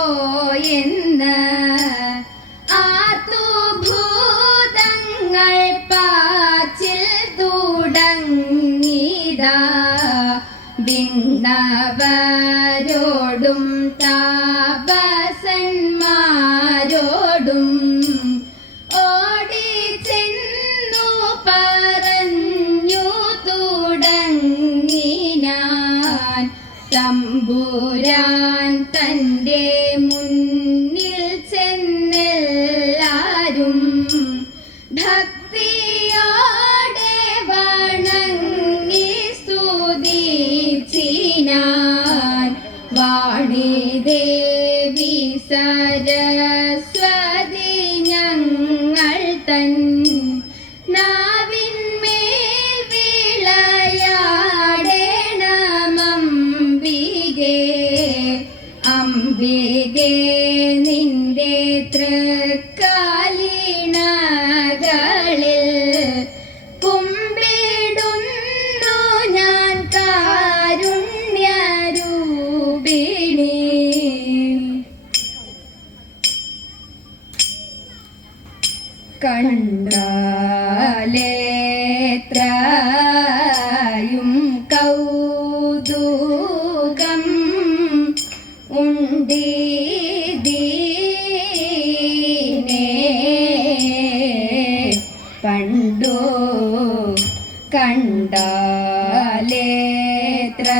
ഉണ്ണിത്തമ്പുരാനുണ്ടായിപ്പോയെന്ന് ആർത്തുഭൂതങ്ങൾ പാച്ചിൽ തുടങ്ങിടാ വിണ്ണവരോടും താപസന്മാരോടും ഓടിച്ചെന്നു പറഞ്ഞു തുടങ്ങിനാൻ തമ്പുരാൻ തൻ്റെ മുന്നിൽ ചെന്നെല്ലാരും ഭക്തിയോടെ വണങ്ങി സ്തുതിച്ചിനാൻ വാണി ദേവി സരസ്വതി ഞങ്ങൾ തൻ നാവിന്മേൽ വിളയാടേണമംബികേ അംബികേ നിന്റെ തൃക്കാലിണകളിൽ കുമ്പിടുന്നു ഞാൻ കാരുണ്യരൂപിണി. കണ്ടാലേത്രയും കൗതുകം ഉണ്ടീദീനേ പണ്ടു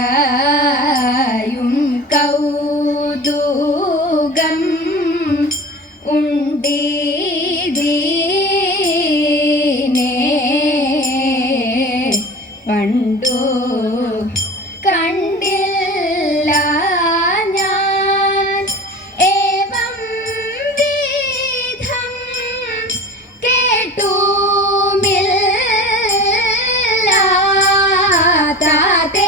കണ്ടാലേത്രയും കൗതുകം ഉണ്ടീദീനേ പണ്ടു കണ്ടില്ല ഞാൻ ഏവം വിധം കേട്ടുമില്ലാതെ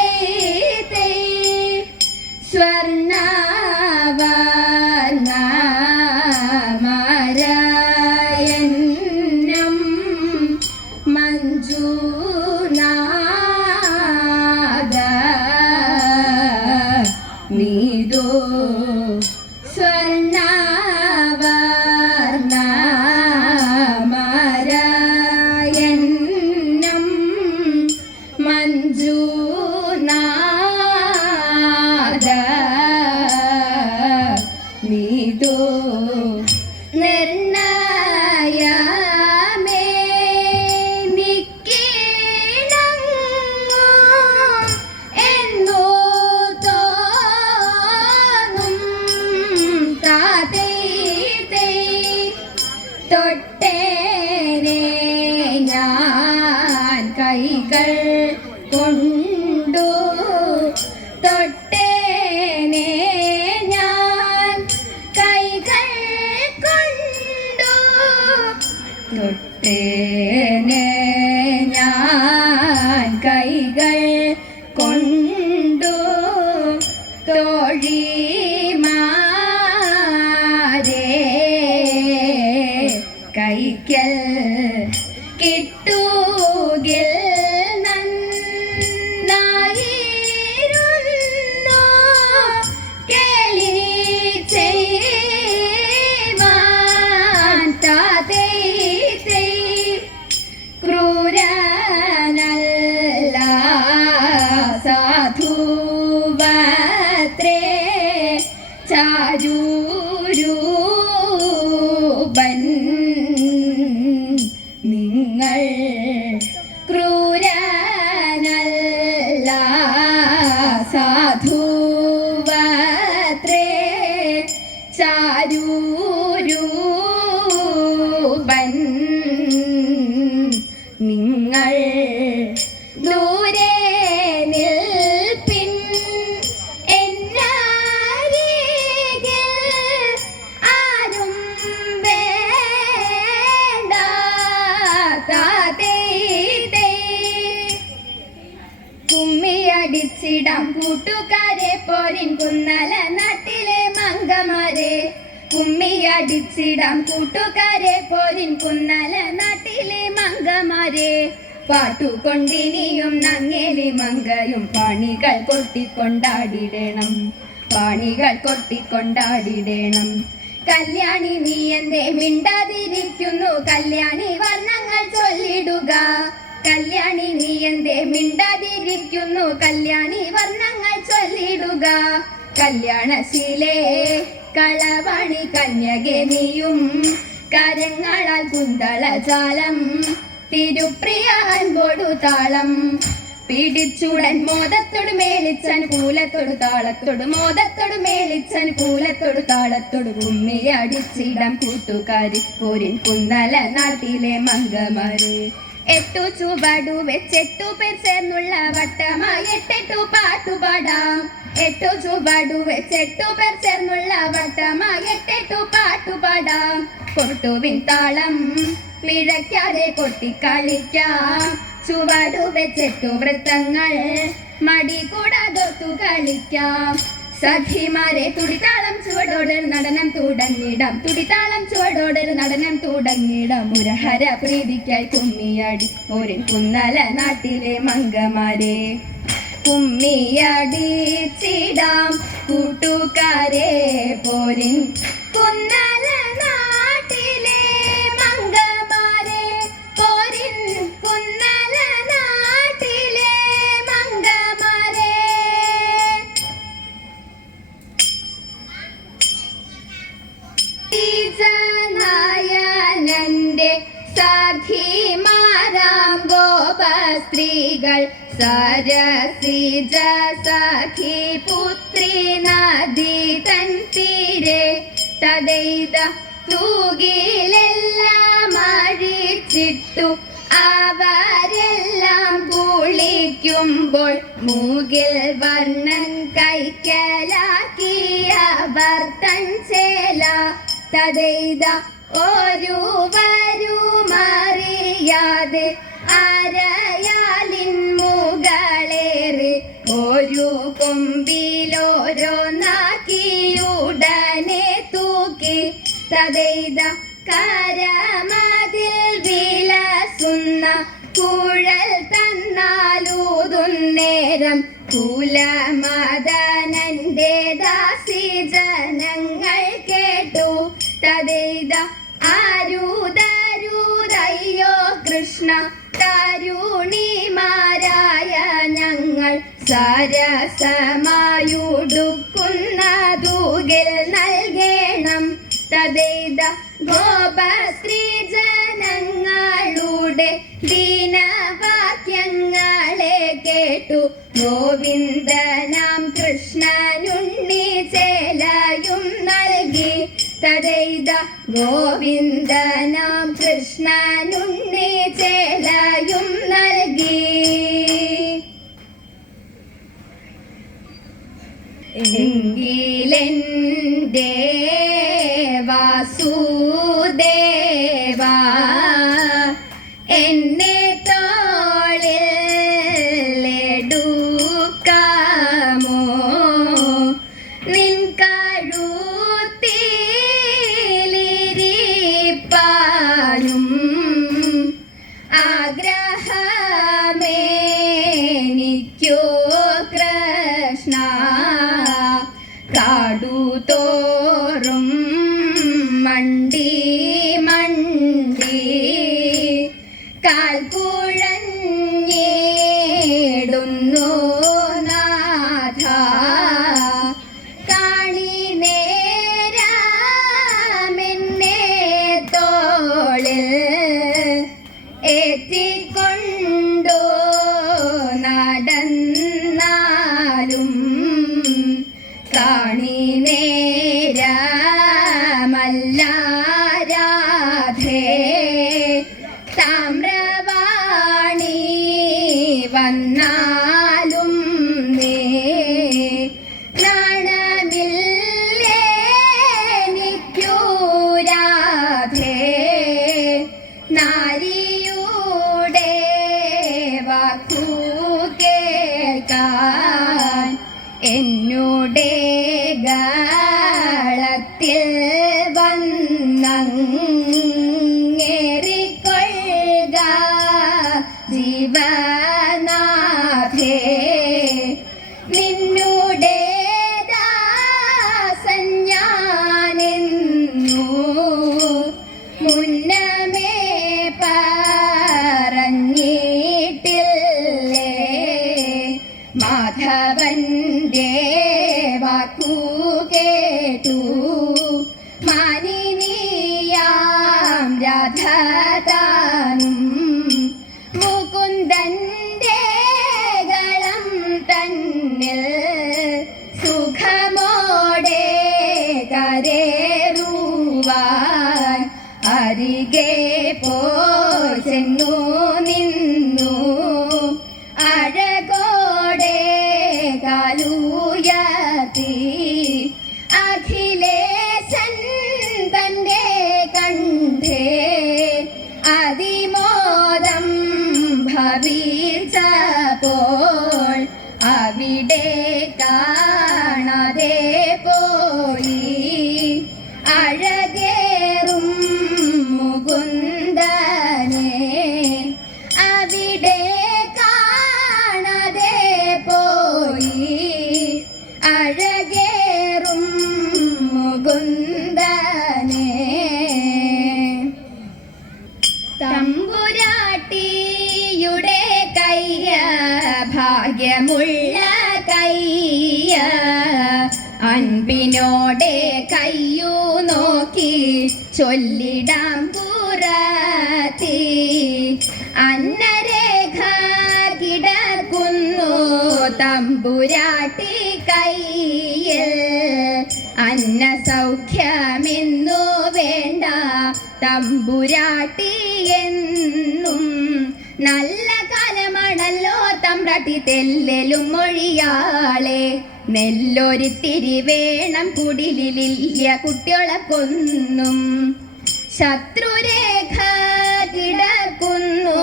സ്വർണ്ണവർണ്ണമരയന്നം മഞ്ജുനാഥ നീതോ സ്വർണ്ണവർണ്ണമരയന്നം മഞ്ജുനാഥ നീതോ നിർണയമേ നിക്കിണങ്ങു എന്നോ തോന്നും താതേ തൊട്ടേനെ ഞാൻ കൈകൾ കൊണ്ടു തൊട്ടേനെ ഞാൻ കൈകൾ കൊണ്ടു തൊട്ടേനെ ഞാൻ കൈകൾ കൊണ്ടു തോഴിമാരെ കൈക്കൽ കിട്ടുകിൽ നന്നായിരുന്നു കേളി ചെയ്യുവാൻ താതേ ക്രൂരനല്ല സാധുവത്രേ ചാരൂരൂപൻ നിങ്ങൾ ക്രൂരനല്ല സാധുവത്രേ ചാരൂരൂപൻ നിങ്ങൾ ദൂരെ നിൽപ്പിൻ എന്നരികിൽ ആരും വേണ്ട താതേ കുമ്മിയടിച്ചിടാം കൂട്ടുകാരെ പോരിൻ കുന്നല നാട്ടിലെ മംഗമാരെ കുമ്മിയടിച്ചിടാം കൂട്ടുകാരെ പോരിൻ കുന്നല നാട്ടിലെ മംഗമാരെ പാട്ടുകൊണ്ടിനിയും നങ്ങേലി മങ്കയും പാണികൾ കൊട്ടിക്കൊണ്ടാടിടണം, പാണികൾ കൊട്ടിക്കൊണ്ടാടിടണം. കല്യാണി നീ എന്തേ മിണ്ടാതിരിക്കുന്നു, കല്യാണി വർണ്ണങ്ങൾ ചൊല്ലിടുക. കല്യാണി നീ എന്തേ മിണ്ടാതിരിക്കുന്നു, കല്യാണി വർണ്ണങ്ങൾ ചൊല്ലിടുക. കല്യാണശീലേ കളവാണി കന്യകെ നീയും, കരങ്ങളാൽ കുന്തളജാലം തിരുപ്രിയ അൻപോടു താളം. പിടിച്ചുടൻ മോദത്തോട് മേളിച്ചൻ കൂലത്തോട് താളത്തോട്, മോദത്തോട് മേളിച്ചൻ കൂലത്തോട് താളത്തോട്. കുമ്മിയടിച്ചിടം കൂട്ടുകാരി പോരിൻ കുന്നല നാട്ടിലെ മംഗമാര്. 8 ചുവടു വെച്ച് 8 പേർ ചേർന്നുള്ള വട്ടമായി 8 പാട്ടുപാടാം. 8 ചുവടു വെച്ച് 8 പേർ ചേർന്നുള്ള വട്ടമായി 8 പാട്ടുപാടാം. കൊട്ടുവിൻ താളം പിഴയ്ക്കാതെ കൊട്ടിക്കളിക്കാം, ചുവടു വെച്ച് 8 വൃത്തങ്ങൾ മടി കൂടാതൊത്തു കളിക്കാം. സഖിമാരെ തുടിതാളം ചുവടോട് നടനം തുടങ്ങിടാം, തുടിതാളം ചുവടോട് നടനം തുടങ്ങിടാം. മുരഹര പ്രീതിക്കായി കുമ്മിയാടി പോരിൻ കുന്നല നാട്ടിലെ മംഗമാരെ. കുമ്മിയടിച്ചിടാം കൂട്ടുകാരെ പോരിൻ കുന്നല നാട്ടിലെ മംഗമാരെ, പോരിൻ കുന്നല നാട്ടിലെ മംഗമാരെ. നായനന്റെ സഖിമാരാം ഗോപസ്ത്രീകൾ, സരസിജ സഖി പുത്രി നദി തൻ തീരെ തടൈത തൂകിലെല്ലാം അഴിച്ചിട്ടു. അവരെല്ലാം കുളിക്കുമ്പോൾ മൂകിൽ വർണ്ണൻ കൈക്കലാക്കിയവർ തൻ ചേല തടൈത. ഒരുവരുമറിയാതെ അരയാലിൻ മുകളേറി ഒരു കൊമ്പിലോരോന്നാക്കിയുടനെ തൂക്കി തടൈത. കരമതിൽ വിലസുന്ന കുഴൽ തന്നാലൂതുന്നേരം കുലമദനന്റെ ദാസി ജനങ്ങൾ കേട്ടു തടൈത. ആരുതരുതയ്യോ കൃഷ്ണ തരുണിമാരായ ഞങ്ങൾ, സരസമായുടുക്കുന്ന തൂകിൽ നൽകേണം തടൈത. ഗോപസ്ത്രീ ജനങ്ങളുടെ ദീനവാക്യങ്ങളെ കേട്ടു ഗോവിന്ദനാം കൃഷ്ണനുണ്ണി ചേലയും നൽകി തടൈത. ഗോവിന്ദനാം കൃഷ്ണനുണ്ണി ചേലയും നൽകി. എങ്കിലെന്റെ വാസുദേവ എന്നെ തോളിലെടുക്കാമോ, നിൻ കഴുത്തിലിരിപ്പാനും ആഗ്രഹമേനിക്കോ കൃഷ്ണ. കാടുതോറും മണ്ടി മണ്ടി കാൽക്കുഴഞ്ഞിടുന്നു നാഥ. കാണി നേരമെന്നെ തോളിൽ ഏറ്റിക്കൊണ്ടു നടന്നാലും കാണി നേരമല്ല രാധേ. താമ്രവാണി വന്നാലും നേ നാണമില്ലെനിക്കു രാധേ. നാരിയുടെ വാക്കു കേൾക്കാൻ എന്നുടെ ഗളത്തിൽ വന്നങ്ങേറിക്കൊള്ളുക ജീ മാധവന്റെ വാക്കു കേട്ടു മാനിനിയാം രാധാതാനും മുകുന്ദന്റെ ഗളം തന്നിൽ സുഖമോടെ കരേറുവാൻ അരികെ പോന്നു നിന്നു അഴകോടെ കാലുയർത്തി അഖിലേശൻ തന്റെ കണ്ഠേ അതിമോദം ഭവിച്ചപ്പോൾ അവിടെ കാണാതെ പോയി അഴകേറും മുകുന്ദനെ അവിടെ കാണാതെ പോയി അഴകേറും മുകുന്ദനെ തമ്പുരാട്ടിയുടെ കയ്യ ഭാഗ്യമുള്ള കയ്യ അൻപിനോടെ കയ്യു നോക്കി ചൊല്ലിടാം പുറത്തി അന്നരേഖ കിടക്കുന്നു തമ്പുരാട്ടി കയ്യിൽ അന്ന സൗഖ്യമെന്നു വേണ്ട തമ്പുരാട്ടി എന്നും നല്ല കാലമാണല്ലോ തമ്പ്രാട്ടി തെല്ലലും മൊഴിയാളെ നെല്ലൊരിത്തിരി വേണം കുടിലിലില്ല കുട്ടികളെ കൊന്നും ശത്രുരേഖ കിടക്കുന്നു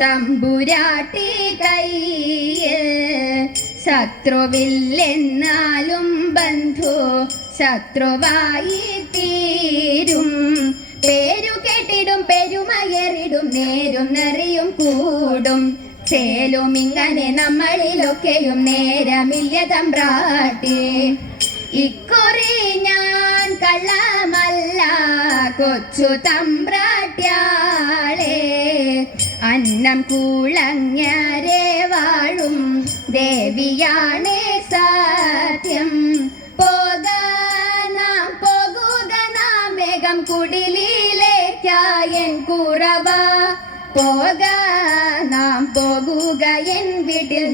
തമ്പുരാട്ടി കയ്യിൽ ശത്രുവില്ലെന്നാലും ബന്ധു ശത്രുവായി തീരും പേരു കേട്ടിടും പെരുമയറിടും നേരും നിറയും കൂടും ചേലും ഇങ്ങനെ നമ്മളിലൊക്കെയും നേരമില്ല തമ്പ്രാട്ടി ഇക്കുറി ഞാൻ കള്ളമല്ല കൊച്ചു തമ്പ്രാട്യാളെ അന്നം കൂളങ്ങരെ വാഴും ദേവിയാണേ സത്യം പോകുക നാം വേഗം കുടിലേക്കായൻ കുറവ നാം പോകുക എൻ വീട്ടിൽ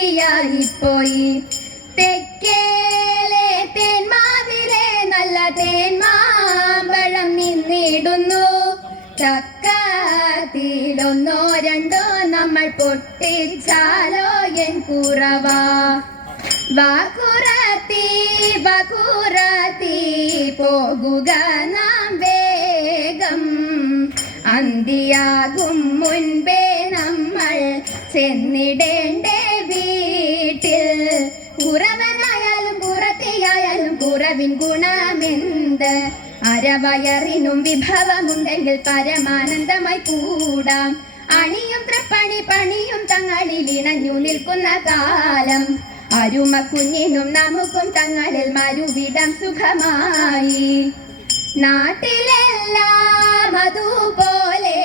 നേരമന്തിയായിപ്പോയി തെക്കേലെ തേന്മാവിലെ നല്ല തേന്മാമ്പഴം നിന്നിടുന്നു ചക്കത്തിലൊന്നോ രണ്ടോ നമ്മൾ പൊട്ടിച്ചാലോ എൻ കുറവ വാക്കുറത്തി പോകുക നാം വേഗം അന്തിയാകും മുൻപേ നമ്മൾ ചെന്നിടേണ്ടേ വീട്ടിൽ കുറവനായാലും പുറത്തിയായാലും കുറവിൻ ഗുണമെന്ത് അരവയറിനും വിഭവമുണ്ടെങ്കിൽ പരമാനന്ദമായി കൂടാം അണിയും തൃപ്പണി പണിയും തങ്ങളിൽ ഇണഞ്ഞു നിൽക്കുന്ന കാലം അരുമ കുഞ്ഞിനും നമുക്കും തങ്ങളിൽ മരുവിടം സുഖമായി നാട്ടിലെല്ലാം അതുപോലെ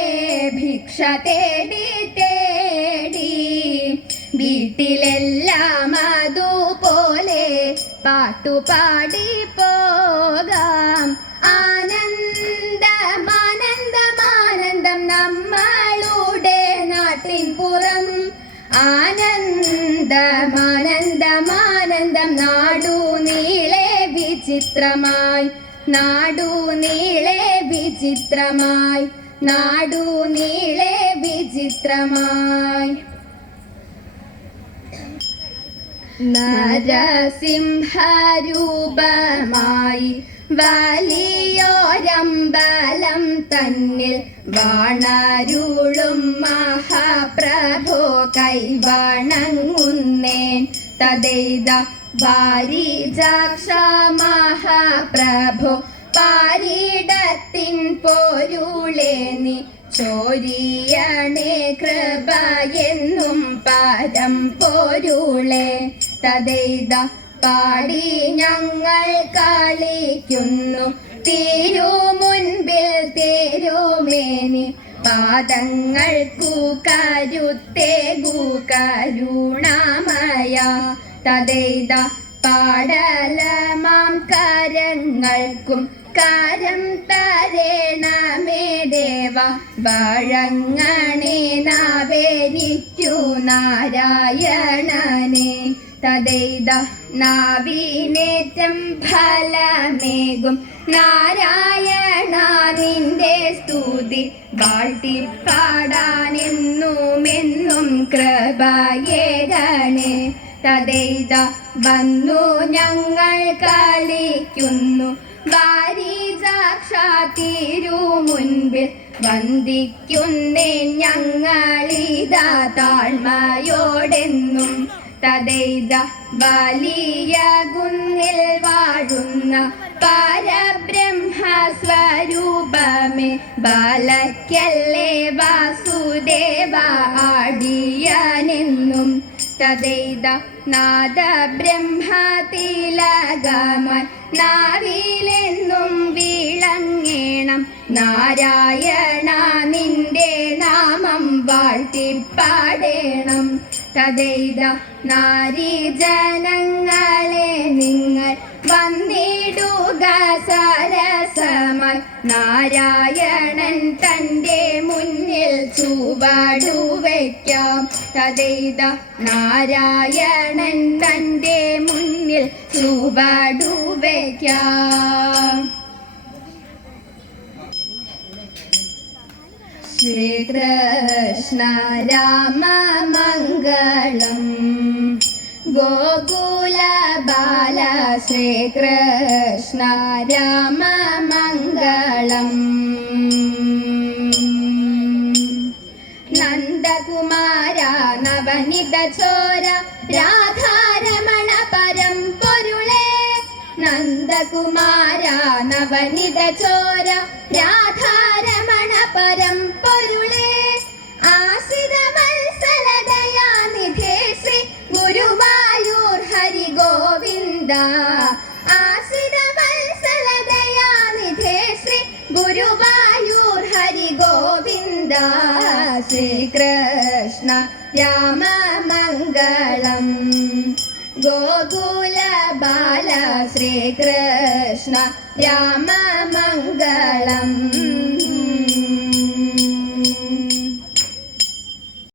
ഭിക്ഷ തേടി തേടി വീട്ടിലെല്ലാം അതുപോലെ പാട്ടുപാടി പോകാം ആനന്ദമാനന്ദമാനന്ദം നമ്മളുടെ നാട്ടിൻ പുറം ആനന്ദമാനന്ദമാനന്ദം നാടു നീളെ വിചിത്രമായി നാടു നീളെ വിചിത്രമായി നാടു നീളെ വിചിത്രമായി നരസിംഹരൂപമായി വലിയോരമ്പലം തന്നിൽ വാണരുളും മഹാപ്രഭോ കൈവണങ്ങുന്നേൻ തദൈത വാരിജാക്ഷ മഹാപ്രഭോ പാരിടത്തിൻ പൊരുളേ നീ ചോരിയണേ കൃപ എന്നും പരം പൊരുളേ തദൈത പാടി ഞങ്ങൾ കളിക്കുന്നു തിരു മുൻപിൽ തിരുമേനി പാദങ്ങൾക്കു കരുത്തേകു കരുണാമയ തദൈത പാടലമാം കരങ്ങൾക്കും കരം തരേണമേ ദേവ വഴങ്ങണേ നാവേനിക്കു നാരായണനെ തദൈത നാവിനേറ്റം ഫലമേകും നാരായണ നിന്റെ സ്തുതി വാഴ്ത്തിപ്പാടാനെന്നുമെന്നും കൃപയേകണേ തദൈത വന്നു ഞങ്ങൾ കളിക്കുന്നു വാരിസാക്ഷാത്തിരു മുൻപിൽ വന്ദിക്കുന്നേ ഞങ്ങളിതാ താഴ്മയോടെന്നും തദൈത വലിയ കുന്നിൽ വാഴുന്ന പരബ്രഹ്മസ്വരൂപമേ ബാലയ്ക്കല്ലേ വാസുദേവ ആടിയനെന്നും തദൈത നാദ ബ്രഹ്മതിലകമായി നാവിലെന്നും വിളങ്ങേണം നാരായണ നിന്റെ നാമം വാഴ്ത്തിപ്പാടേണം തദൈത നാരീജനങ്ങളെ നിങ്ങൾ വന്നിടുക സരസമായി നാരായണൻ തൻ്റെ മുന്നിൽ ചുവടുവയ്ക്കാം തദൈത നാരായണൻ തൻ്റെ മുന്നിൽ ചുവടുവയ്ക്കാം ശ്രീകൃഷ്ണ രാമ മംഗളം ഗോകുല ബാല ശ്രീകൃഷ്ണ രാമ മംഗളം നന്ദകുമാര നവനിത ചോര രാധാരമണ പരം പൊരുളേ നന്ദകുമാര നവനിത ചോര രാധാരമണ പരം പൊരുളേ ആശ്രിത വത്സലദയാനിധേ ശ്രീ ഗുരുവായൂർ ഹരി ഗോവിന്ദ ആശ്രിത വത്സലദയാനിധേ ശ്രീ ഗുരുവായൂർ ഹരി ഗോവിന്ദ ശ്രീകൃഷ്ണ രാമ മംഗളം ഗോകുല ബാല ശ്രീകൃഷ്ണ രാമ മംഗളം